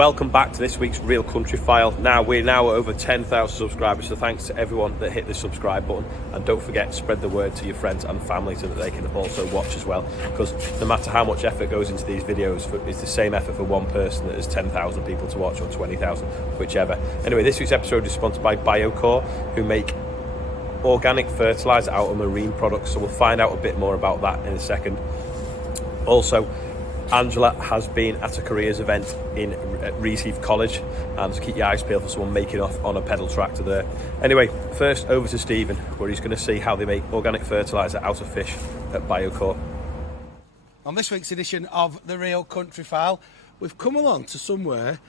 Welcome back to this week's Real Country File. We're now over 10,000 subscribers, so thanks to everyone that hit the subscribe button, and don't forget, spread the word to your friends and family so that they can also watch as well, because no matter how much effort goes into these videos, it's the same effort for one person that there's 10,000 people to watch, or 20,000, whichever. Anyway, this week's episode is sponsored by Biocore, who make organic fertiliser out of marine products, so we'll find out a bit more about that in a second. Also, Angela has been at a careers event at Reesheath College, and keep your eyes peeled for someone making off on a pedal tractor there. Anyway, first over to Stephen, where he's going to see how they make organic fertiliser out of fish at Biocore. On this week's edition of the Real Country File, we've come along to somewhere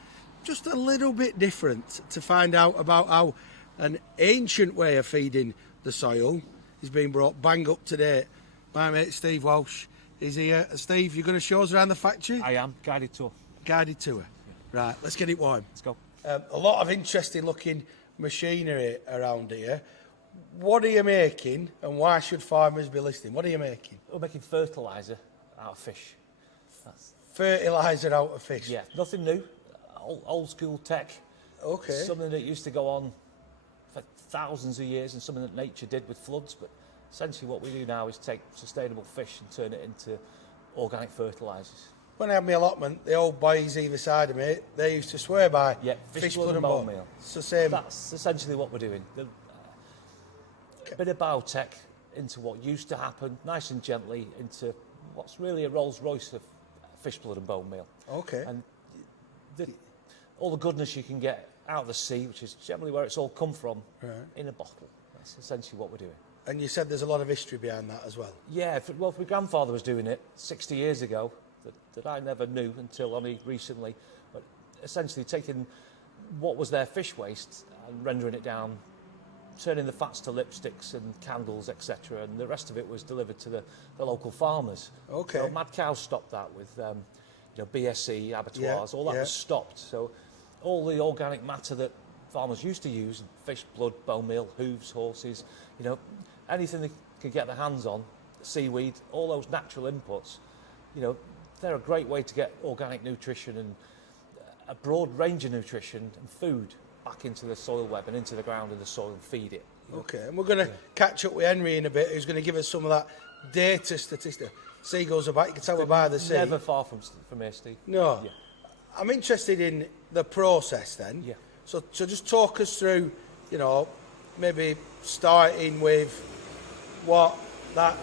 just a little bit different to find out about how an ancient way of feeding the soil is being brought bang up to date. My mate Steve Walsh is here. Steve, you're going to show us around the factory? I am. Guided tour. Guided tour. Yeah. Right, let's get it warm. Let's go. A lot of interesting looking machinery around here. What are you making, and why should farmers be listening? What are you making? We're making fertiliser out of fish. Fertiliser out of fish? Yeah, nothing new. Old school tech. Okay. Something that used to go on for thousands of years, and something that nature did with floods, but essentially what we do now is take sustainable fish and turn it into organic fertilisers. When I had my allotment, the old boys either side of me, they used to swear by fish blood and bone meal. It's the same. That's essentially what we're doing. A bit of biotech into what used to happen, nice and gently, into what's really a Rolls Royce of fish blood and bone meal. Okay. And all the goodness you can get out of the sea, which is generally where it's all come from, in a bottle. That's essentially what we're doing. And you said there's a lot of history behind that as well. Yeah, well, my grandfather was doing it 60 years ago, that I never knew until only recently. But essentially taking what was their fish waste and rendering it down, turning the fats to lipsticks and candles, etc. And the rest of it was delivered to the local farmers. Okay. So Mad Cow stopped that with BSE, abattoirs, all that was stopped. So all the organic matter that farmers used to use, fish blood, bone meal, hooves, horses, anything they could get their hands on, seaweed, all those natural inputs, they're a great way to get organic nutrition and a broad range of nutrition and food back into the soil web and into the ground in the soil and feed it. Okay, and we're going to catch up with Henry in a bit, who's going to give us some of that data statistic. Seagulls are back, you can tell we're by the sea. Never far from here, Steve. No. Yeah. I'm interested in the process then. Yeah. So just talk us through, maybe starting with what that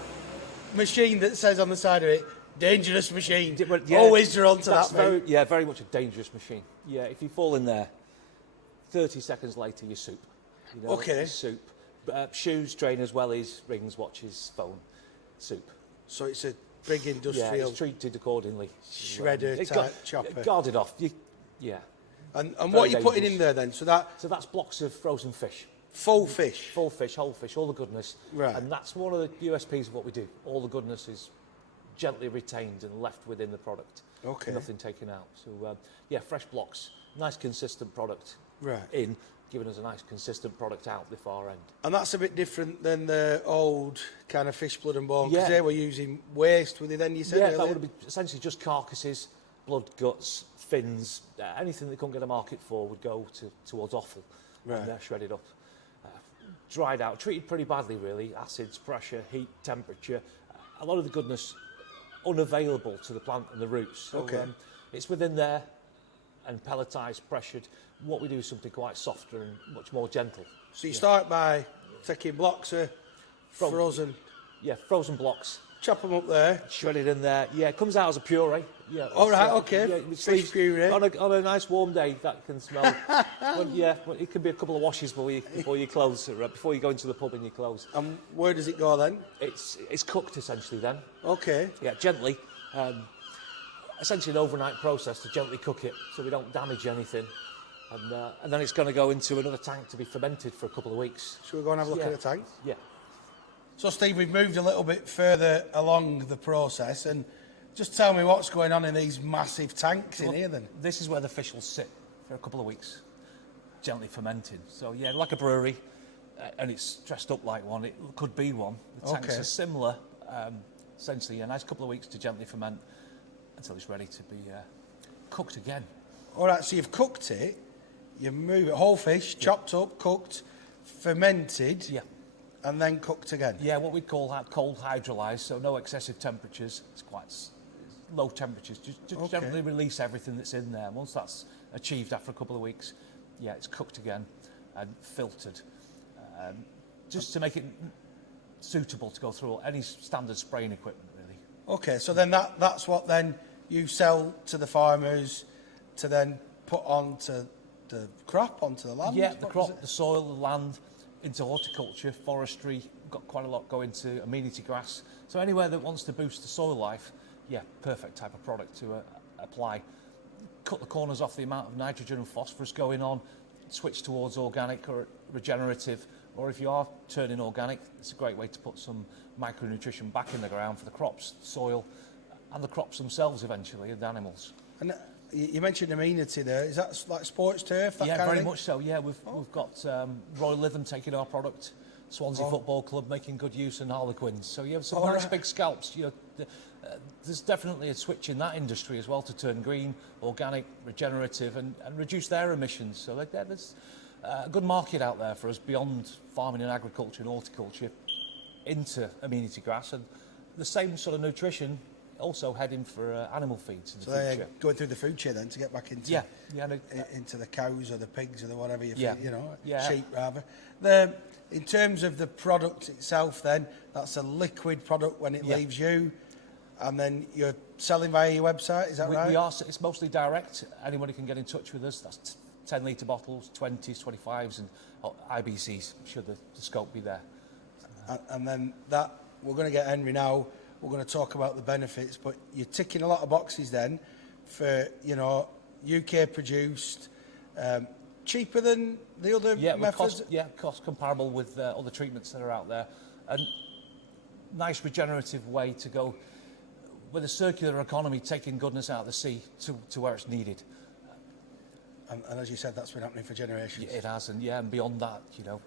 machine that says on the side of it, dangerous machine. Always drawn to that. Very much a dangerous machine. Yeah, if you fall in there, 30 seconds later you're soup. Okay. Soup. Shoes, trainers, wellies, rings, watches, phone, soup. So it's a big industrial. Yeah, it's treated accordingly. Shredder type chopper. Guarded off. And what are you putting in there then? So that's blocks of frozen fish. Full fish? Full fish, whole fish, all the goodness. Right. And that's one of the USPs of what we do. All the goodness is gently retained and left within the product. Okay. Nothing taken out. So, fresh blocks. Nice consistent product in, giving us a nice consistent product out the far end. And that's a bit different than the old kind of fish blood and bone, because they were using waste, were they then, you said? Yeah, that would be essentially just carcasses, blood, guts, fins, anything they couldn't get a market for would go towards offal. And they're shredded up. Dried out, treated pretty badly really, acids, pressure, heat, temperature, a lot of the goodness unavailable to the plant and the roots. So, it's within there and pelletised, pressured. What we do is something quite softer and much more gentle. So you start by taking blocks of frozen... Yeah, frozen blocks. Chop them up there. Shredded in there. Yeah, it comes out as a puree. Yeah. All right, okay. Fish puree. On a nice warm day, that can smell... it can be a couple of washes before you close, before you go into the pub in your clothes. And where does it go then? It's cooked essentially then. Okay. Yeah, gently. Essentially an overnight process to gently cook it so we don't damage anything. And then it's going to go into another tank to be fermented for a couple of weeks. Shall we go and have a look at the tank? Yeah. So Steve, we've moved a little bit further along the process, and just tell me what's going on in these massive tanks in here then. This is where the fish will sit for a couple of weeks, gently fermenting. So yeah, like a brewery, and it's dressed up like one. It could be one. The tanks are similar. Essentially, a nice couple of weeks to gently ferment until it's ready to be cooked again. All right, so you've cooked it, you move it, whole fish, chopped up, cooked, fermented, Yeah. and then cooked again. Yeah, what we call that cold hydrolyse, so no excessive temperatures. It's quite low temperatures. Just generally release everything that's in there. Once that's achieved after a couple of weeks, yeah, it's cooked again and filtered, just to make it suitable to go through any standard spraying equipment, really. Okay, so then that's what then you sell to the farmers to then put onto the crop, onto the land? Yeah, the crop, the soil, the land, into horticulture, forestry. Got quite a lot going to amenity grass. So anywhere that wants to boost the soil life, yeah, perfect type of product to apply. Cut the corners off the amount of nitrogen and phosphorus going on, switch towards organic or regenerative, or if you are turning organic, it's a great way to put some micronutrition back in the ground for the crops, soil, and the crops themselves eventually, and the animals. And you mentioned amenity there. Is that like sports turf? That Yeah, kind of very thing? much so. Yeah, we've got Royal Lytham taking our product, Swansea Football Club making good use, and Harlequins. So you have some nice big scalps. You know, there's definitely a switch in that industry as well to turn green, organic, regenerative, and reduce their emissions. So there's a good market out there for us beyond farming and agriculture and horticulture into amenity grass, and the same sort of nutrition also heading for animal feeds in the future. They're going through the food chain then to get back into into the cows or the pigs or the whatever you feed, you know, sheep rather. In terms of the product itself then, that's a liquid product when it leaves you, and then you're selling via your website, is that right? We are. It's mostly direct. Anybody can get in touch with us. That's 10-litre bottles, 20s, 25s, and IBCs, should the scope be there. And then that, we're going to get Henry now. We're going to talk about the benefits, but you're ticking a lot of boxes then for, you know, UK produced, cheaper than the other methods? Cost comparable with other treatments that are out there. And nice regenerative way to go with a circular economy, taking goodness out of the sea to where it's needed. And as you said, that's been happening for generations. Yeah, it has, and beyond that, you know,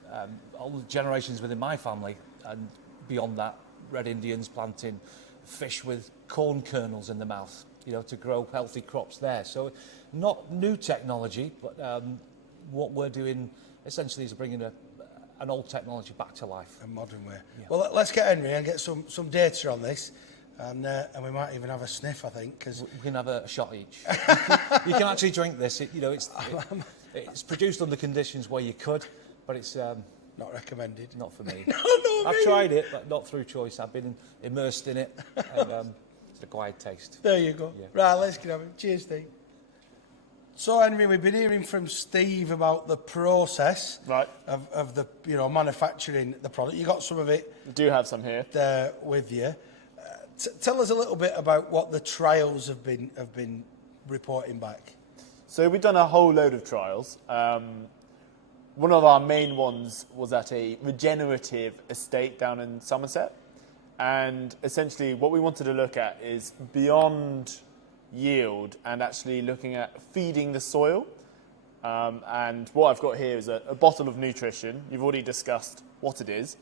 all the generations within my family, and beyond that, Red Indians planting fish with corn kernels in the mouth, you know, to grow healthy crops there. So not new technology, but what we're doing essentially is bringing an old technology back to life. A modern way. Yeah. Well, let's get Henry and get some data on this, and we might even have a sniff, I think, because we can have a shot each. You can actually drink this. It's produced under conditions where you could, but it's not recommended. Not for me. No, I've tried it, but not through choice. I've been immersed in it, and it's an acquired taste. There you go. Yeah. Right, let's get on it. Cheers, Steve. So, Henry, we've been hearing from Steve about the process of the manufacturing the product. You got some of it. I do have some here there with you. Tell us a little bit about what the trials have been reporting back. So we've done a whole load of trials. One of our main ones was at a regenerative estate down in Somerset. And essentially what we wanted to look at is beyond yield and actually looking at feeding the soil. And what I've got here is a bottle of nutrition. You've already discussed what it is.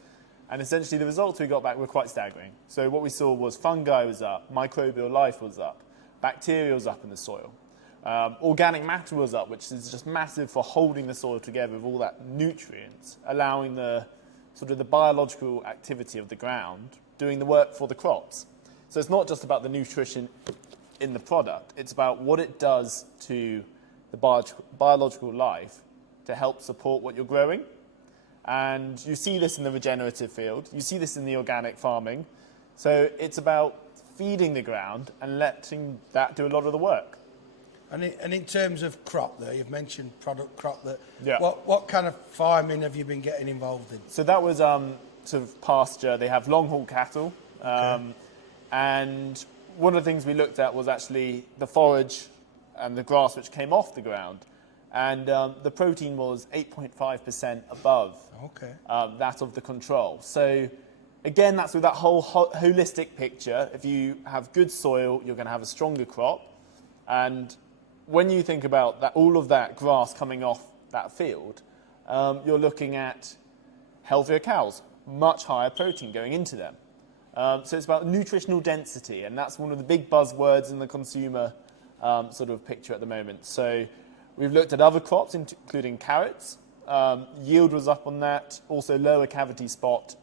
And essentially the results we got back were quite staggering. So what we saw was fungi was up, microbial life was up, bacteria was up in the soil. Organic matter was up, which is just massive for holding the soil together with all that nutrients, allowing the sort of the biological activity of the ground doing the work for the crops. So it's not just about the nutrition in the product, it's about what it does to the biological life to help support what you're growing. And you see this in the regenerative field, you see this in the organic farming. So it's about feeding the ground and letting that do a lot of the work. And in terms of crop there, you've mentioned product crop. Yeah. What kind of farming have you been getting involved in? So that was sort of pasture. They have long haul cattle. And one of the things we looked at was actually the forage and the grass which came off the ground. And the protein was 8.5% above that of the control. So again, that's with that whole holistic picture. If you have good soil, you're going to have a stronger crop. And when you think about that, all of that grass coming off that field, you're looking at healthier cows, much higher protein going into them. So it's about nutritional density, and that's one of the big buzzwords in the consumer sort of picture at the moment. So We've looked at other crops, including carrots. Yield was up on that. Also lower cavity spot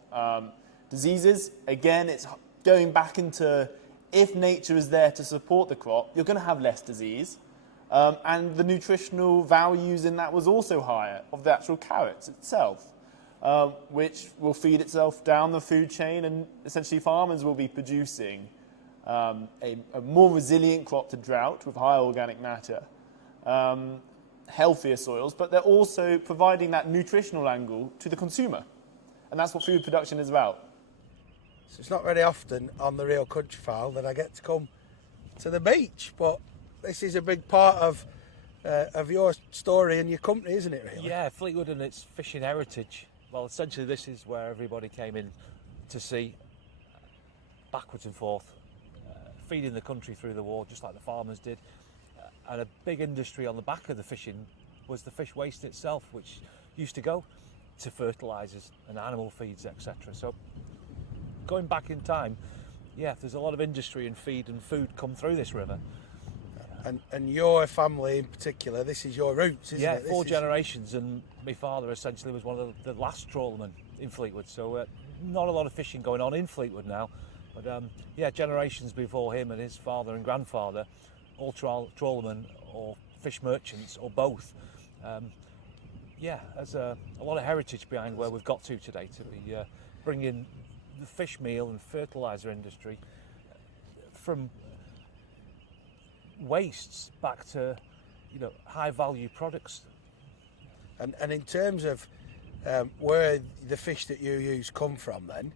diseases. Again, it's going back into if nature is there to support the crop, you're going to have less disease. And the nutritional values in that was also higher of the actual carrots itself, which will feed itself down the food chain, and essentially farmers will be producing a more resilient crop to drought with higher organic matter, healthier soils, but they're also providing that nutritional angle to the consumer. And that's what food production is about. So it's not very often on the Real Countryfile that I get to come to the beach, but this is a big part of your story and your company, isn't it, really? Yeah, Fleetwood and its fishing heritage. Well, essentially this is where everybody came in to sea, backwards and forth, feeding the country through the war, just like the farmers did. And a big industry on the back of the fishing was the fish waste itself, which used to go to fertilisers and animal feeds, etc. So going back in time, yeah, there's a lot of industry in feed and food come through this river. And your family in particular, this is your roots, isn't it? Yeah, four generations, and my father essentially was one of the last trawlermen in Fleetwood, so not a lot of fishing going on in Fleetwood now, but yeah, generations before him and his father and grandfather, all trawlermen or fish merchants or both. Yeah, there's a lot of heritage behind where we've got to today, to be bringing the fish meal and fertiliser industry from wastes back to, you know, high value products. And in terms of where the fish that you use come from then,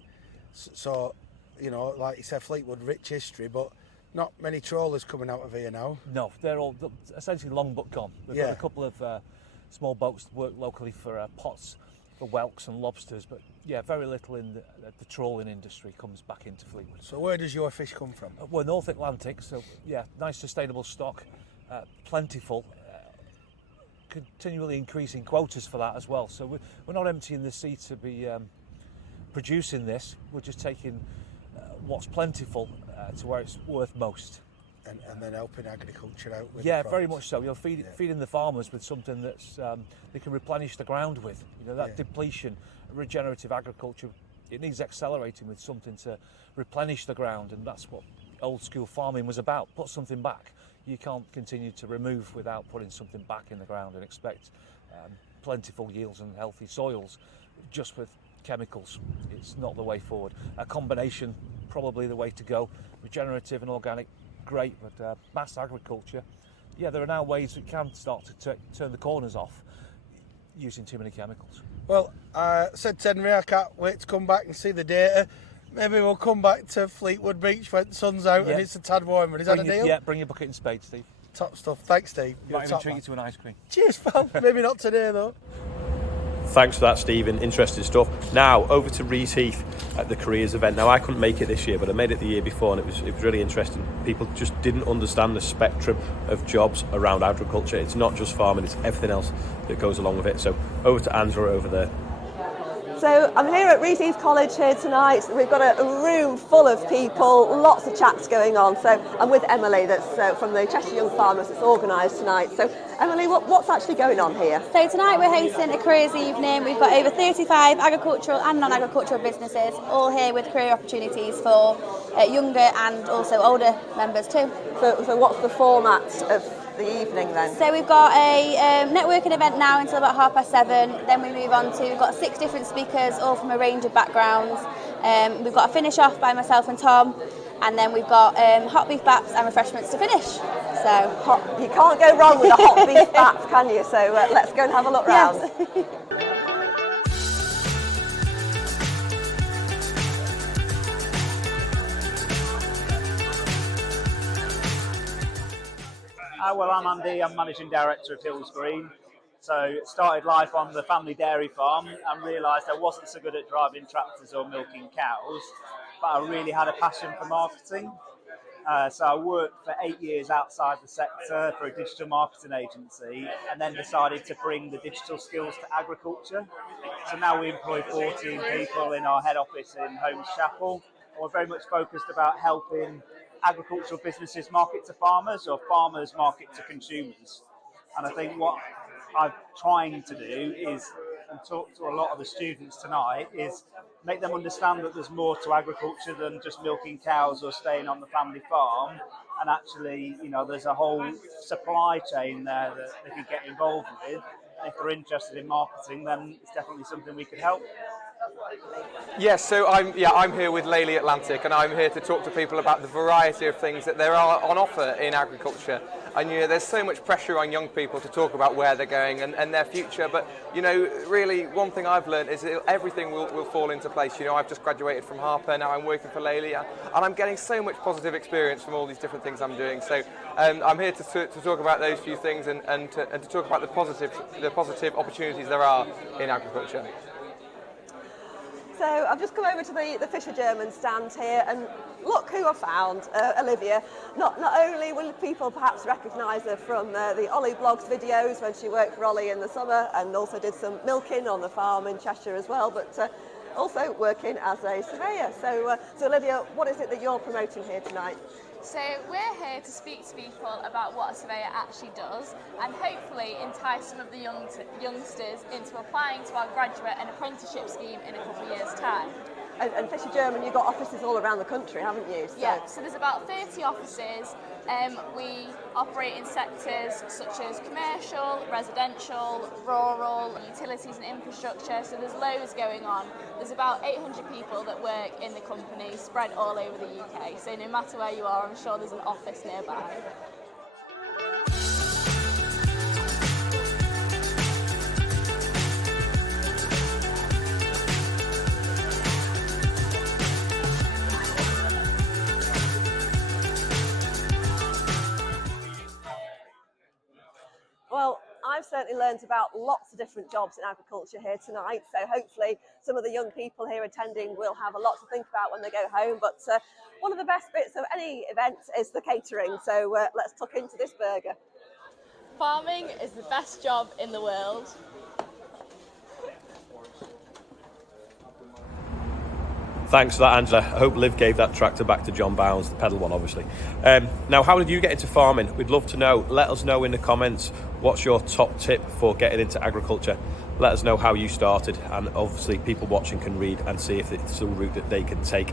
so, you know, like you said, Fleetwood, rich history, but not many trawlers coming out of here now. No, they're all essentially long but gone. We've got a couple of small boats that work locally for pots for whelks and lobsters, but yeah, very little in the trawling industry comes back into Fleetwood. So where does your fish come from? We're North Atlantic, so yeah, nice sustainable stock, plentiful, continually increasing quotas for that as well. So we're not emptying the sea to be producing this, we're just taking what's plentiful to where it's worth most. And then helping agriculture out with very much so. You're feeding the farmers with something that's they can replenish the ground with. You know, that depletion, regenerative agriculture, it needs accelerating with something to replenish the ground, and that's what old school farming was about. Put something back. You can't continue to remove without putting something back in the ground and expect plentiful yields and healthy soils just with chemicals. It's not the way forward. A combination, probably the way to go. Regenerative and organic, great, but mass agriculture, yeah, there are now ways we can start to turn the corners off using too many chemicals. Well, I said to Henry, I can't wait to come back and see the data. Maybe we'll come back to Fleetwood Beach when the sun's out and it's a tad warmer. Is that a deal? Yeah, bring your bucket and spade, Steve. Top stuff. Thanks, Steve. Might even treat you to an ice cream. Cheers, pal. Maybe not today, though. Thanks for that, Stephen. Interesting stuff. Now, over to Rees Heath at the Careers event. Now, I couldn't make it this year, but I made it the year before, and it was really interesting. People just didn't understand the spectrum of jobs around agriculture. It's not just farming, it's everything else that goes along with it. So, over to Angela over there. So I'm here at Rees Heath College here tonight. We've got a room full of people, lots of chats going on. So I'm with Emily, that's from the Cheshire Young Farmers, that's organised tonight. So Emily, what's actually going on here? So tonight we're hosting a careers evening. We've got over 35 agricultural and non-agricultural businesses, all here with career opportunities for younger and also older members too. So what's the format of the evening then? So we've got a networking event now until about 7:30. Then we move on to, we've got 6 different speakers, all from a range of backgrounds. We've got a finish off by myself and Tom, and then we've got hot beef baps and refreshments to finish. So you can't go wrong with a hot beef baps, can you? So let's go and have a look round. Yes. Well, I'm Andy, I'm Managing Director of Hills Green. So started life on the family dairy farm and realised I wasn't so good at driving tractors or milking cows, but I really had a passion for marketing. So I worked for 8 years outside the sector for a digital marketing agency, and then decided to bring the digital skills to agriculture. So now we employ 14 people in our head office in Holmes Chapel. We're very much focused about helping agricultural businesses market to farmers or farmers market to consumers. And I think what I'm trying to do is, and talk to a lot of the students tonight, is make them understand that there's more to agriculture than just milking cows or staying on the family farm. And actually, there's a whole supply chain there that they could get involved with. And if they're interested in marketing, then it's definitely something we could help. Yes, so I'm here with Laley Atlantic, and I'm here to talk to people about the variety of things that there are on offer in agriculture. And there's so much pressure on young people to talk about where they're going and their future. But really, one thing I've learned is that everything will fall into place. I've just graduated from Harper, now I'm working for Laley, and I'm getting so much positive experience from all these different things I'm doing. So I'm here to talk about those few things and to talk about the positive opportunities there are in agriculture. So I've just come over to the Fisher German stand here, and look who I found, Olivia. Not only will people perhaps recognise her from the Ollie Blogs videos when she worked for Ollie in the summer and also did some milking on the farm in Cheshire as well, but also working as a surveyor. So Olivia, what is it that you're promoting here tonight? So we're here to speak to people about what a surveyor actually does and hopefully entice some of the youngsters into applying to our graduate and apprenticeship scheme in a couple of years' time. And Fisher German, you've got offices all around the country, haven't you? Yeah, so there's about 30 offices. We operate in sectors such as commercial, residential, rural, utilities and infrastructure, so there's loads going on. There's about 800 people that work in the company spread all over the UK, so no matter where you are, I'm sure there's an office nearby. Well, I've certainly learned about lots of different jobs in agriculture here tonight, so hopefully some of the young people here attending will have a lot to think about when they go home. But one of the best bits of any event is the catering, so let's tuck into this burger. Farming is the best job in the world. Thanks for that, Angela. I hope Liv gave that tractor back to John Bounds, the pedal one, obviously. Now, how did you get into farming? We'd love to know. Let us know in the comments what's your top tip for getting into agriculture. Let us know how you started, and obviously people watching can read and see if it's a route that they can take.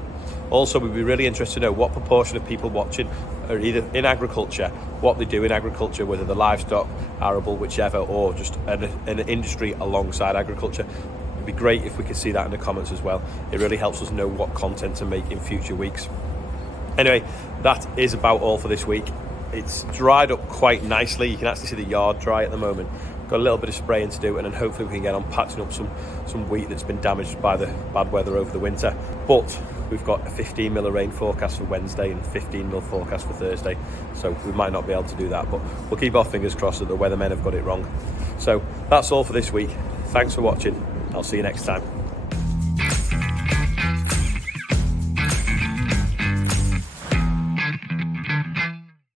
Also, we'd be really interested to know what proportion of people watching are either in agriculture, what they do in agriculture, whether they're livestock, arable, whichever, or just an industry alongside agriculture. Be great if we could see that in the comments as well. It really helps us know what content to make in future weeks. Anyway, that is about all for this week. It's dried up quite nicely. You can actually see the yard dry at the moment. Got a little bit of spraying to do, and then hopefully we can get on patching up some wheat that's been damaged by the bad weather over the winter. But we've got a 15 mil of rain forecast for Wednesday and 15 mil forecast for Thursday, so we might not be able to do that, but we'll keep our fingers crossed that the weathermen have got it wrong. So that's all for this week. Thanks for watching. I'll see you next time.